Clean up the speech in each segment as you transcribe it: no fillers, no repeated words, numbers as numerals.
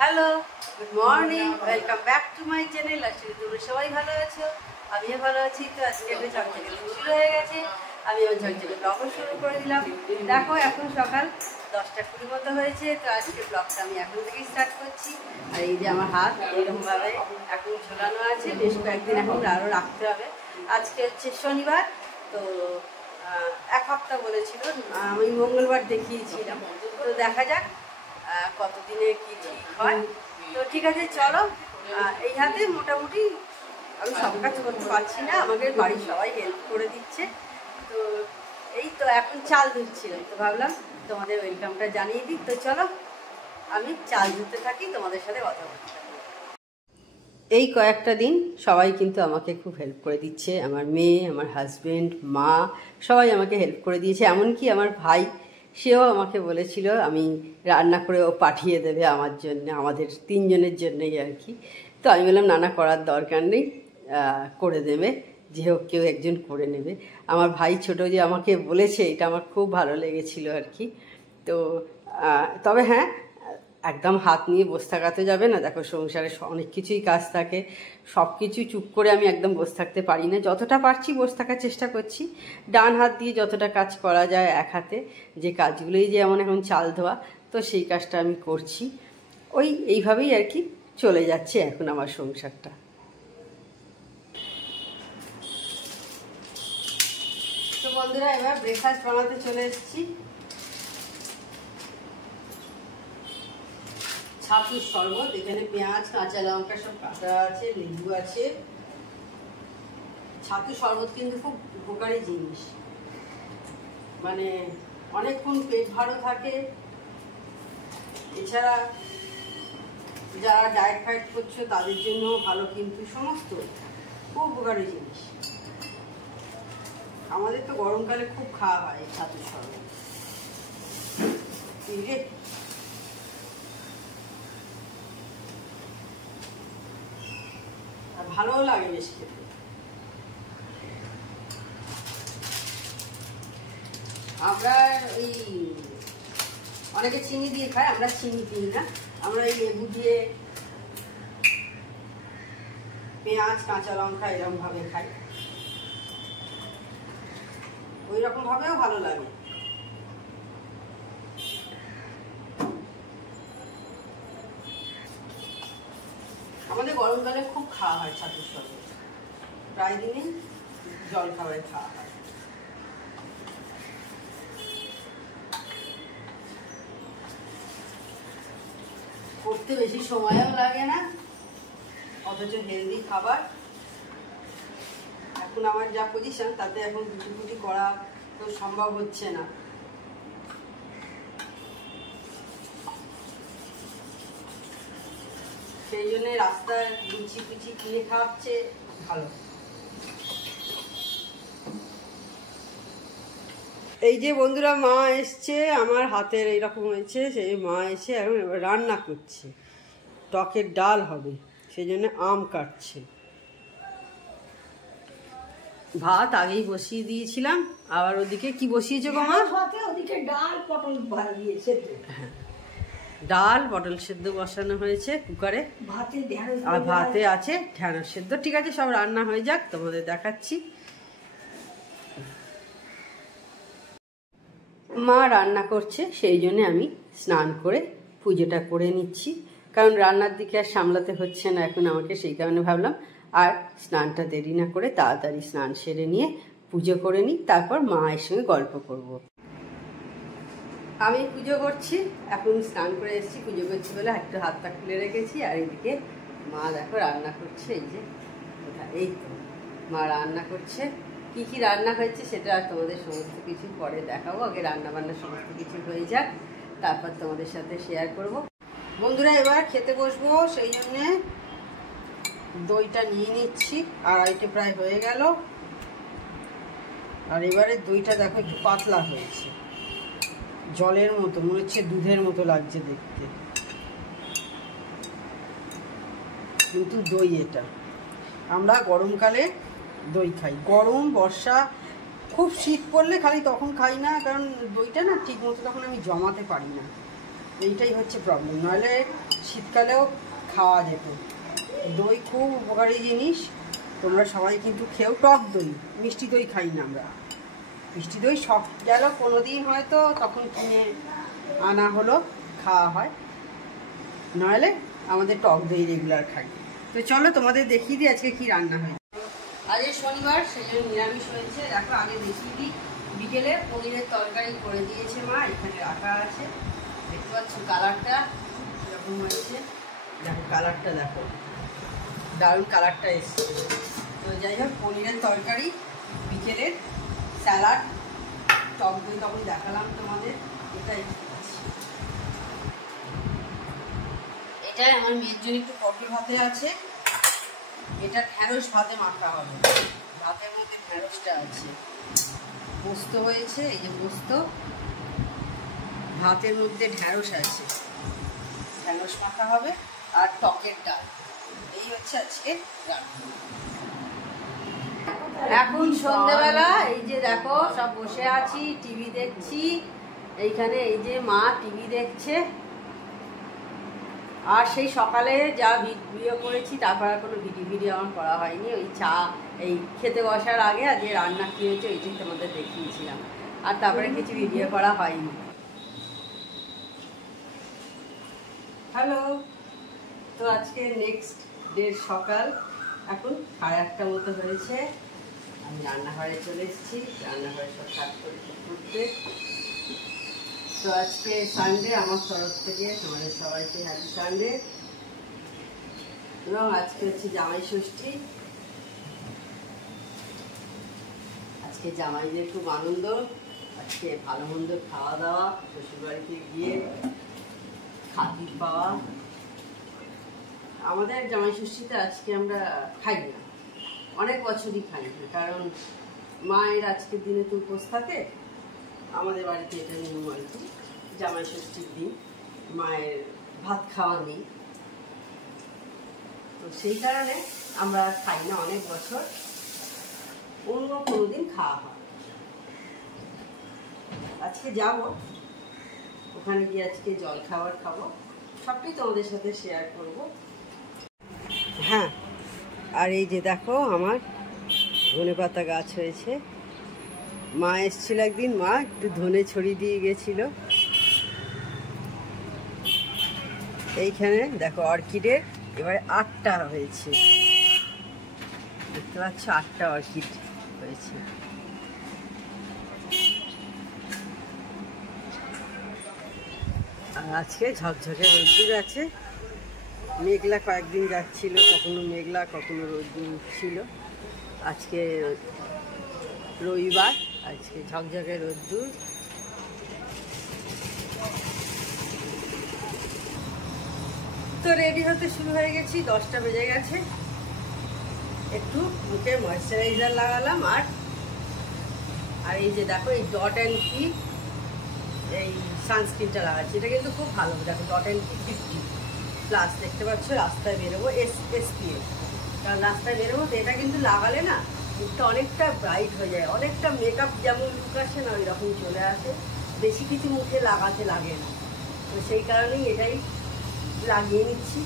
Hello, good morning, welcome back to my channel. আজকে তোমরা সবাই ভালো আছো, আমিও ভালো আছি। তো আজকে একটা ঝকঝকে দিন শুরু হয়ে গেছে, আমি আমার ঝকঝকে ব্লগও শুরু করে দিলাম। দেখো এখন সকাল 10টা 20 মতো হয়েছে। তো আজকে ব্লগটা আমি এখন থেকেই স্টার্ট করছি। আর এই যে আমার হাত এরকমভাবে এখন ঝোলানো আছে, বেশ কয়েকদিন এখন আরও রাখতে হবে। আজকে হচ্ছে শনিবার, তো 1 সপ্তাহ বলেছিল, আমি মঙ্গলবার দেখিয়েছিলাম। তো দেখা যাক কতদিনে কি ঠিক হয়। তো ঠিক আছে, চলো। এই হাতে মোটামুটি আমি সব কাজ করতে পারছি না, আমাকে বাড়ির সবাই হেল্প করে দিচ্ছে। তো এই তো এখন চাল ধুচ্ছিলাম, তো ভাবলাম তোমাদের ওয়েলকামটা জানিয়ে দিই। তো চলো আমি চাল ধুতে থাকি, তোমাদের সাথে কথা বলতে থাকি। এই কয়েকটা দিন সবাই কিন্তু আমাকে খুব হেল্প করে দিচ্ছে, আমার মেয়ে, আমার হাজব্যান্ড, মা, সবাই আমাকে হেল্প করে দিয়েছে। এমনকি আমার ভাই, সেও আমাকে বলেছিল আমি রান্না করে ও পাঠিয়ে দেবে আমার জন্য, আমাদের 3 জনের জন্যই আর কি। তো আমি বললাম না না, করার দরকার নেই, করে দেবে, যে হোক কেউ একজন করে নেবে। আমার ভাই ছোট যে আমাকে বলেছে, এটা আমার খুব ভালো লেগেছিল আর কি। তো তবে হ্যাঁ, একদম হাত নিয়ে বসে থাকাতে যাবে না। দেখো, সংসারে অনেক কিছুই কাজ থাকে, সব কিছু চুপ করে আমি একদম বসে থাকতে পারি না। যতটা পারছি বসে থাকার চেষ্টা করছি, ডান হাত দিয়ে যতটা কাজ করা যায় এক হাতে, যে কাজগুলোই যেমন এখন চাল ধোয়া, তো সেই কাজটা আমি করছি। এইভাবেই আর কি চলে যাচ্ছে এখন আমার সংসারটা। তো বন্ধুরা, এবার ব্রেকফাস্ট বানাতে চলে এসেছি। ছাতুর শরবত, এখানে পেঁয়াজ, কাঁচা লঙ্কা সব কাটা আছে, লেবু আছে। ছাতুর শরবত কিন্তু খুব উপকারী জিনিস, মানে অনেকক্ষণ পেট ভালো থাকে। এছাড়া যারা ডায়েট ফাইট করছো তাদের জন্য ভালো, কিন্তু সমস্ত খুব উপকারী জিনিস। আমাদের তো গরমকালে খুব খাওয়া হয় এই ছাতুর শরবত। আর ভালোও লাগে বেশ খেতে। আমরা ওই অনেকে চিনি দিয়ে খায়, আমরা চিনি দিই না, আমরা এই লেবু দিয়ে, পেঁয়াজ, কাঁচা লঙ্কা এরকম ভাবে খাই। ওই রকম ভাবেও ভালো লাগে। আমাদের গরমকালে খুব খাওয়া হয় ছাতুর শরবত, প্রায় দিনই জল খাবারে খাওয়া হয়। করতে বেশি সময়ও লাগে না, অথচ হেলদি খাবার। এখন আমার যা পজিশন, তাতে এখন রুটি করা তো সম্ভব হচ্ছে না। সেই জন্য রাস্তায় লুচি ফুচি কিনে খাওয়াচ্ছে ভালো। এই যে বন্ধুরা, মা এসছে, আমার হাতের এইরকম হয়েছে, সেই মা এসে এখন রান্না করছে, টকের ডাল হবে, সেই জন্য আম কাটছে। ভাত আগেই বসিয়ে দিয়েছিলাম, আবার ওদিকে কি বসিয়েছো গো মা? ওদিকে ডাল পটল সেদ্ধ। হ্যাঁ, ডাল পটল সেদ্ধ বসানো হয়েছে কুকারে, আর ভাতে আছে ঢ্যাঁড়স সেদ্ধ। ঠিক আছে, সব রান্না হয়ে যাক, তোমাদের দেখাচ্ছি। মা রান্না করছে, সেই জন্য আমি স্নান করে পুজোটা করে নিচ্ছি, কারণ রান্নার দিকে আর সামলাতে হচ্ছে না এখন আমাকে। সেই কারণে ভাবলাম আর স্নানটা দেরি না করে তাড়াতাড়ি স্নান সেরে নিয়ে পুজো করে নিই, তারপর মায়ের সঙ্গে গল্প করব। আমি পুজো করছি, এখন স্নান করে এসেছি, পুজো করছি বলে একটু হাতটা খুলে রেখেছি। আর এইদিকে মা দেখো রান্না করছে, এই যে এই তো মা রান্না করছে। কি কি রান্না হয়েছে সেটা তোমাদের সমস্ত কিছু পরে দেখাবো, আগে রান্না বান্না সমস্ত কিছু হয়ে যাক, তারপর তোমাদের সাথে শেয়ার করব। বন্ধুরা, এবার খেতে বসবো, সেই জন্যে দইটা নিয়ে নিচ্ছি। 2:30 প্রায় হয়ে গেল। আর এবারে দইটা দেখো একটু পাতলা হয়েছে, জলের মতো মনে হচ্ছে, দুধের মতো লাগছে দেখতে, কিন্তু দই এটা। আমরা গরমকালে দই খাই, গরম, বর্ষা, খুব শীত পড়লে খালি তখন খাই না, কারণ দইটা না ঠিক মতো তখন আমি জমাতে পারি না, এইটাই হচ্ছে প্রবলেম। নাহলে শীতকালেও খাওয়া যেত। দই খুব উপকারী জিনিস, তোমরা সবাই কিন্তু খেও। টক দই, মিষ্টি দই খাই না আমরা। মিষ্টি দই সব গেল কোনো দিন হয়তো তখন কিনে আনা হলো, খাওয়া হয়, নাহলে আমাদের টক দই রেগুলার খাই। তো চলো তোমাদের দেখিয়ে দিই আজকে কি রান্না হয়। আজকে শনিবার, সেই জন্য নিরামিষ হয়েছে। দেখো আগে দেখিয়ে দিই, বিকেলে পনিরের তরকারি করে দিয়েছে মা, এখানে রাখা আছে। দেখতে পাচ্ছ কালারটা কীরকম হয়েছে, দেখো কালারটা দেখো, দারুণ কালারটা এসছে। তো যাই হোক, পনিরের তরকারি, বিকেলের স্যালাড, টক দই তখন দেখালাম তোমাদের। এটাই এটাই আমার মেয়ের জন্য একটু পটল ভাতে আছে। এটা ঢ্যাঁড়স ভাতে মাখা হবে, ভাতের মধ্যে ঢ্যাঁড়সটা আছে। পোস্ত হয়েছে, এই যে পোস্ত, ভাতের মধ্যে ঢ্যাঁড়স আছে, ঢ্যাঁড়স মাখা হবে, আর টকের ডাল। এই হচ্ছে আজকে রান্না। এখন সন্ধ্যেবেলা, এই যে দেখো সব বসে আছি, টিভি দেখছি। এইখানে এই যে মা টিভি দেখছে। আর সেই সকালে যা ভিডিও করেছি, তারপর আর কোনো ভিডিও আমার করা হয়নি। ওই চা, এই খেতে বসার আগে আজকে রান্না কী হয়েছে ওইটাই তোমাদের দেখিয়েছিলাম, আর তারপরে কিছু ভিডিও করা হয়নি। হ্যালো, তো আজকে নেক্সট ডে সকাল, এখন 8:30 মতো হয়েছে। আমি রান্নাঘরে চলে এসেছি, রান্নাঘরে সব কাজ করতে। তো আজকে সানডে, আমার তরফ থেকে তোমাদের সবাইকে হ্যাপি সানডে। এবং আজকে হচ্ছে জামাই ষষ্ঠী। আজকে জামাইদের খুব আনন্দ, আজকে ভালো মন্দ খাওয়া দাওয়া, শ্বশুরবাড়িতে গিয়ে খাতির পাওয়া। আমাদের জামাই ষষ্ঠীতে আজকে আমরা খাই না, অনেক বছরই খাই না, কারণ মায়ের আজকের দিনে তো উপোস থাকে। আমাদের বাড়িতে এটা নিয়ম আর কি, জামাই ষষ্ঠীর দিন মায়ের ভাত খাওয়া নেই, তো সেই কারণে আমরা খাই না অনেক বছর। অন্য কোনো দিন খাওয়া হয়। আজকে যাব, ওখানে গিয়ে আজকে জল খাবার খাবো, সবটাই তোমাদের সাথে শেয়ার করব। হ্যাঁ, আর এই যে দেখো আমার ধনেপাতা গাছ হয়েছে। মা এসেছিল একদিন, মা একটু ধনে ছড়িয়ে দিয়ে গেছিল। এইখানে দেখো অর্কিডের এবারে 8টা হয়েছে, দেখতে পাচ্ছ 8টা অর্কিড হয়েছে। আর আজকে ঝকঝকে রোদ্দুর আছে, মেঘলা কয়েকদিন যাচ্ছিল, কখনো মেঘলা কখনো রোদ্দুর উঠছিল। আজকে রবিবার, আজকে ঝকঝকে রোদ্দুর। তো রেডি হতে শুরু হয়ে গেছি, 10টা বেজে গেছে। একটু মুখে ময়েশ্চারাইজার লাগালাম, আর এই যে দেখো এই .N-Ki এই সানস্ক্রিনটা লাগাচ্ছি। এটা কিন্তু খুব ভালো, দেখো .N-Ki 50+, দেখতে পাচ্ছ। রাস্তায় বেরোবো SPF, কারণ রাস্তায় বেরোবো তো এটা কিন্তু লাগালে না মুখটা অনেকটা ব্রাইট হয়ে যায়, অনেকটা মেকআপ যেমন লুক আসে না ওই রকম চলে আসে, বেশি কিছু মুখে লাগাতে লাগে না। তো সেই কারণেই এটাই লাগিয়ে নিচ্ছি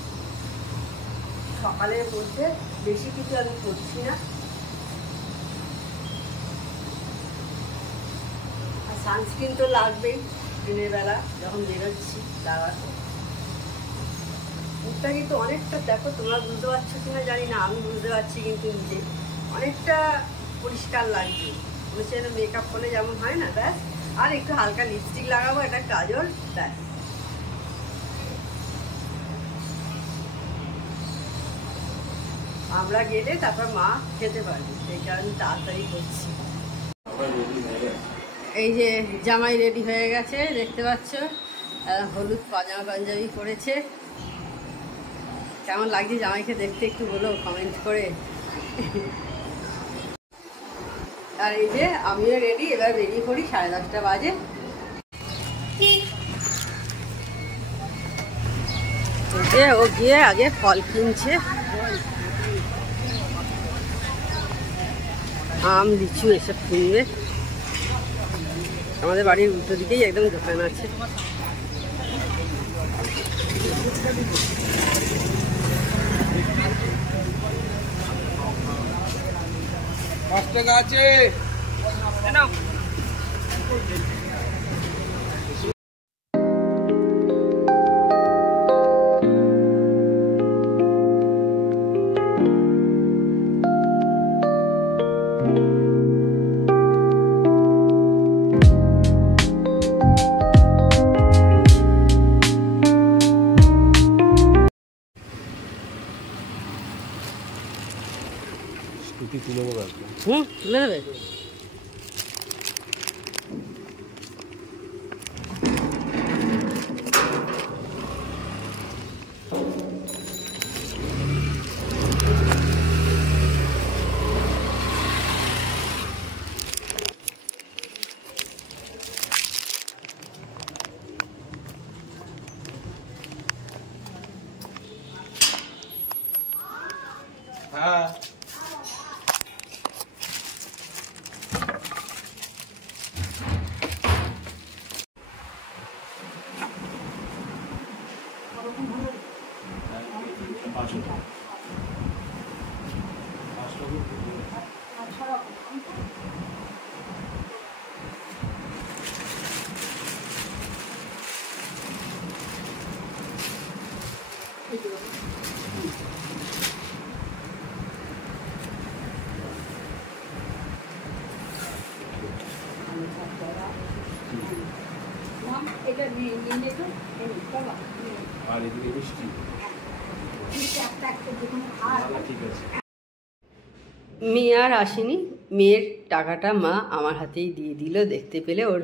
সকালের মধ্যে, বেশি কিছু আমি করছি না। আর সানস্ক্রিন তো লাগবেই দিনের বেলা যখন বেরোচ্ছি, লাগাতে। মুখটা কিন্তু অনেকটা, দেখো তোমরা বুঝতে পারছো কিনা জানি না, আমি বুঝতে পারছি কিন্তু নিজে অনেকটা পরিষ্কার লাগছে। বলছে মেকআপ করলে যেমন হয় না, ব্যাস। আর একটু হালকা লিপস্টিক লাগাবো, একটা কাজল, ব্যাস। আমরা গেলে তারপর মা খেতে পারবে, সেই কারণে তাড়াতাড়ি করছি। এই যে জামাই রেডি হয়ে গেছে, দেখতে পাচ্ছ, হলুদ পাজামা পাঞ্জাবি পরেছে। কেমন লাগছে জামাইকে দেখতে একটু বলো কমেন্ট করে। আর এই যে আমিও রেডি, এবার বেরিয়ে পড়ি, 10:30 বাজে। যে ও গিয়ে আগে ফল কিনছে, আম লিচু এসব কিনবে। আমাদের বাড়ির উল্টো দিকেই একদম দোকান আছে। পাঁচ টাকা আছে। তুলে দেবে। হ্যাঁ এটা নিয়ে নিয়ে তো বাবা আর এদিকে মিষ্টি। ঠিক আছে। মেয়ে আর আসেনি, মেয়ের টাকাটা মা আমার হাতেই দিয়ে দিল দেখতে পেলে, ওর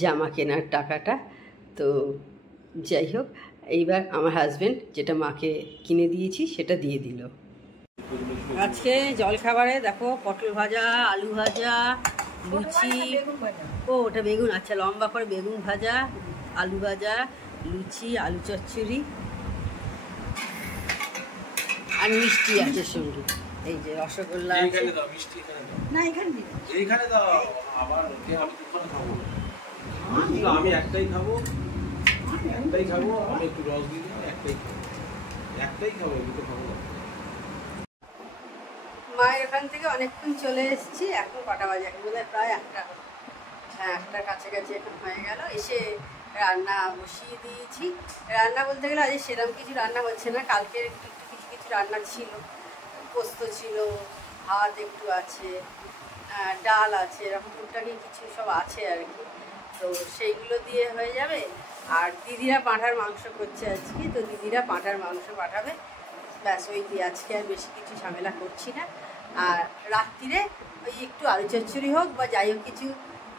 জামা কেনার টাকাটা। তো যাই হোক, এইবার আমার হাজব্যান্ড যেটা মাকে কিনে দিয়েছি সেটা দিয়ে দিল। আজকে জলখাবারে দেখো পটল ভাজা, আলু ভাজা, লুচি, ও ওটা বেগুন, আচ্ছা লম্বা করে বেগুন ভাজা, আলু ভাজা, লুচি, আলু চচ্চড়ি আর মিষ্টি আছে সঙ্গে। এই যে রসগোল্লা আছে। না এখানে দিই এইখানে দাও। আবার ওকে আমি দুখানে খাবো। আমি একটাই খাবো। আমি একটু রস দিয়ে দিই, একটাই খাবো, দুটো খাবো না। মায়ের ওখান থেকে অনেকক্ষণ চলে এসেছি, এখন কটা বাজে, এখন বোধহয় প্রায় একটা, হ্যাঁ একটার কাছাকাছি এখন হয়ে গেল। এসে রান্না বসিয়ে দিয়েছি। রান্না বলতে গেলে আজ সেরকম কিছু রান্না হচ্ছে না, কালকে একটু কিছু রান্না ছিল, পোস্ত ছিল, ভাত একটু আছে, ডাল আছে, এরকম টুকটাকি কিছু সব আছে আর কি। তো সেইগুলো দিয়ে হয়ে যাবে। আর দিদিরা পাঁঠার মাংস করছে আজকে, তো দিদিরা পাঁঠার মাংস পাঠাবে, ব্যাস ওই দিয়ে আজকে আর বেশি কিছু ঝামেলা করছি না। আর রাত্রিরে ওই একটু আলু চচ্চড়ি হোক বা যাই হোক কিছু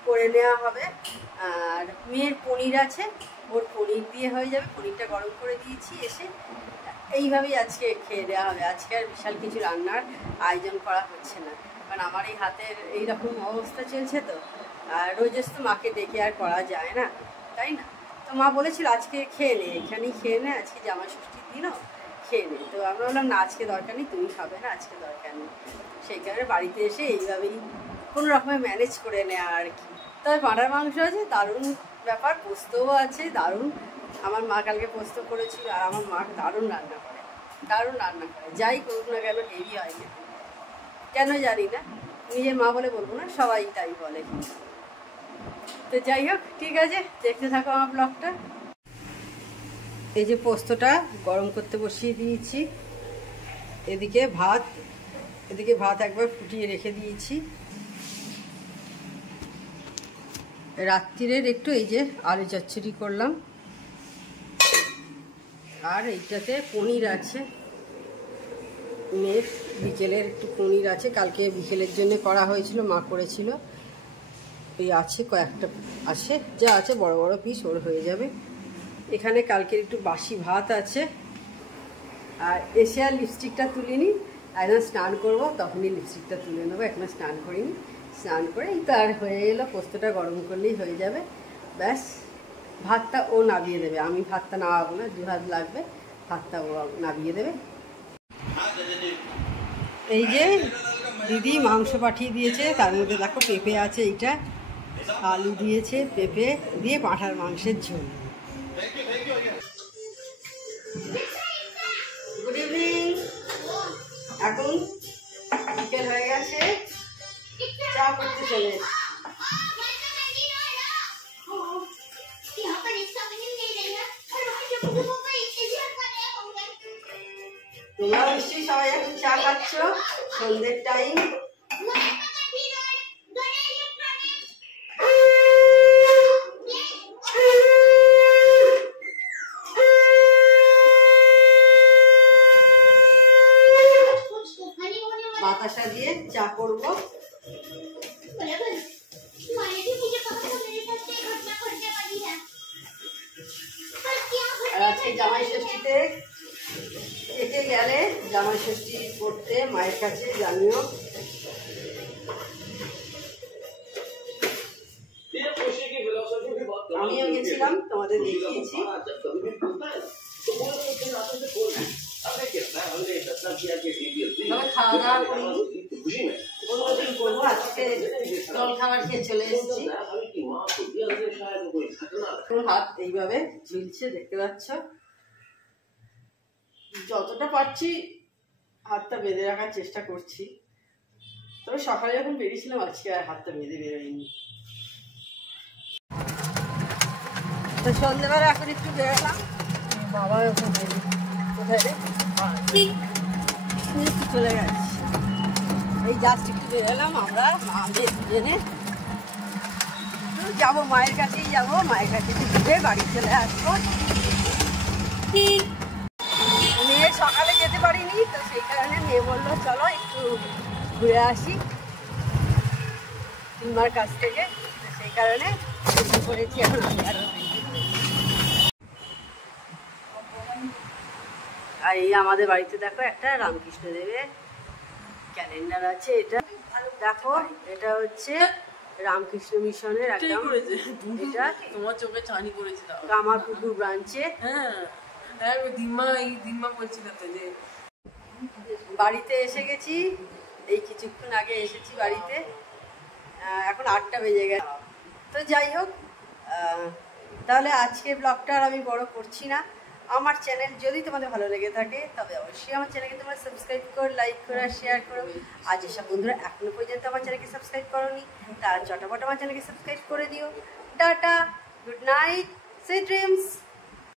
করে নেওয়া হবে। আর মেয়ের পনির আছে, ওর পনির দিয়ে হয়ে যাবে, পনিরটা গরম করে দিয়েছি এসে, এইভাবেই আজকে খেয়ে দেওয়া হবে। আজকে আর বিশাল কিছু রান্নার আয়োজন করা হচ্ছে না, কারণ আমার এই হাতের এইরকম অবস্থা চলছে। তো আর রোজ তো মাকে ডেকে আর করা যায় না, তাই না? তো মা বলেছিল আজকে খেয়ে নে, এখানেই খেয়ে নে, আজকে জামাই ষষ্ঠীর দিনও খেয়ে নে। তো আমরা বললাম না আজকে দরকার নেই, তুমি খাবে না, আজকে দরকার নেই। সেই কারণে বাড়িতে এসে এইভাবেই কোনো রকমে ম্যানেজ করে নেওয়া আর কি। তবে পাঁঠার মাংস আছে, দারুণ ব্যাপার, পোস্তও আছে দারুণ। আমার মা কালকে পোস্ত করেছিল, আর আমার মা দারুণ রান্না করে, যাই করুক না কেন হেভি হয় না, কেন জানি না, নিজের মা বলে বলবো না, সবাই তাই বলে। তো যাই হোক, ঠিক আছে, দেখতে থাকো আমার ব্লগটা। এই যে পোস্তটা গরম করতে বসিয়ে দিয়েছি, এদিকে ভাত একবার ফুটিয়ে রেখে দিয়েছি। রাত্রিরের একটু এই যে আলু চচ্চড়ি করলাম, আর এইটাতে পনির আছে, মেয়ের বিকেলের একটু পনির আছে, কালকে বিকেলের জন্য করা হয়েছিল, মা করেছিল, এই আছে কয়েকটা আছে, যা আছে বড় বড় পিস ওর হয়ে যাবে। এখানে কালকের একটু বাসি ভাত আছে। আর এসে আর লিপস্টিকটা তুলিনি, একদম স্নান করবো তখনই লিপস্টিকটা তুলে নেবো, এখনো স্নান করিনি। স্নান করে এই তো আর হয়ে এলো, পোস্তটা গরম করলেই হয়ে যাবে, ব্যাস। ভাতটা ও নাবিয়ে দেবে, আমি ভাতটা নামাবো না, 2 হাত লাগবে, ভাতটা ও নাবিয়ে দেবে। এই যে দিদি মাংস পাঠিয়ে দিয়েছে, তার মধ্যে দেখো পেঁপে আছে, এইটা আলু দিয়েছে, পেঁপে দিয়ে পাঁঠার মাংসের ঝোল। চলে এসেছি। তোমরা নিশ্চয়ই সবাই এখন চা খাচ্ছ, সন্ধ্যের টাইম। বাতাসা দিয়ে চা করবো। আর আজকে জামাই ষষ্ঠীতে কেটে গেলে জামাই ষষ্ঠী করতে মায়ের কাছে জানিও। আমিও গেছিলাম, তোমাদের দেখিয়েছি। তবে খাওয়া দাওয়া করিনি, অন্যদিন করবো। আজকে জল খাবার খেয়ে চলে এসেছি। হাত এইভাবে ঝুলছে, দেখতে পাচ্ছ। যতটা পারছি হাতটা বেঁধে রাখার চেষ্টা করছি, তবে সকালে যখন বেরিয়েছিলাম আজকে আর হাতটা বেঁধে বেরোয়নি। তো সন্ধ্যেবেলা এখন একটু বেরোলাম। বাবা কোথায় রে চলে গেছে। এই জাস্ট একটু বেরোলাম আমরা মেয়ে দুজনে। যাবো মায়ের কাছেই যাবো, মায়ের কাছে ঘুরে বাড়ি চলে আসবো। মেয়ে সকালে যেতে পারিনি, তো সেই কারণে মেয়ে বললো চলো একটু ঘুরে আসি তোমার কাছ থেকে। সেই কারণে করেছি। এখন আমি আরো আর এই আমাদের বাড়িতে দেখো একটা রামকৃষ্ণ দেবের ক্যালেন্ডার আছে। এটা দেখো, এটা হচ্ছে রামকৃষ্ণ মিশনের একদম, এটা তোমার চোখে ছানি করেছে কামারপুকুর ব্রাঞ্চে। হ্যাঁ দিম্মা বলছিল তো যে বাড়িতে এসে গেছি, এই কিছুক্ষণ আগে এসেছি বাড়িতে। এখন 8টা বেজে গেছে। তো যাই হোক, তাহলে আজকে ব্লগটা আর আমি বড় করছি না। আমার চ্যানেল যদি তোমাদের ভালো লেগে থাকে তবে অবশ্যই আমার চ্যানেলকে তোমরা সাবস্ক্রাইব করো, লাইক করো আর শেয়ার করো। আর যেসব বন্ধুরা এখনো পর্যন্ত আমার চ্যানেলকে সাবস্ক্রাইব করোনি তারা চটাপট আমার চ্যানেলকে সাবস্ক্রাইব করে দিও। Tata, good night, sweet dreams.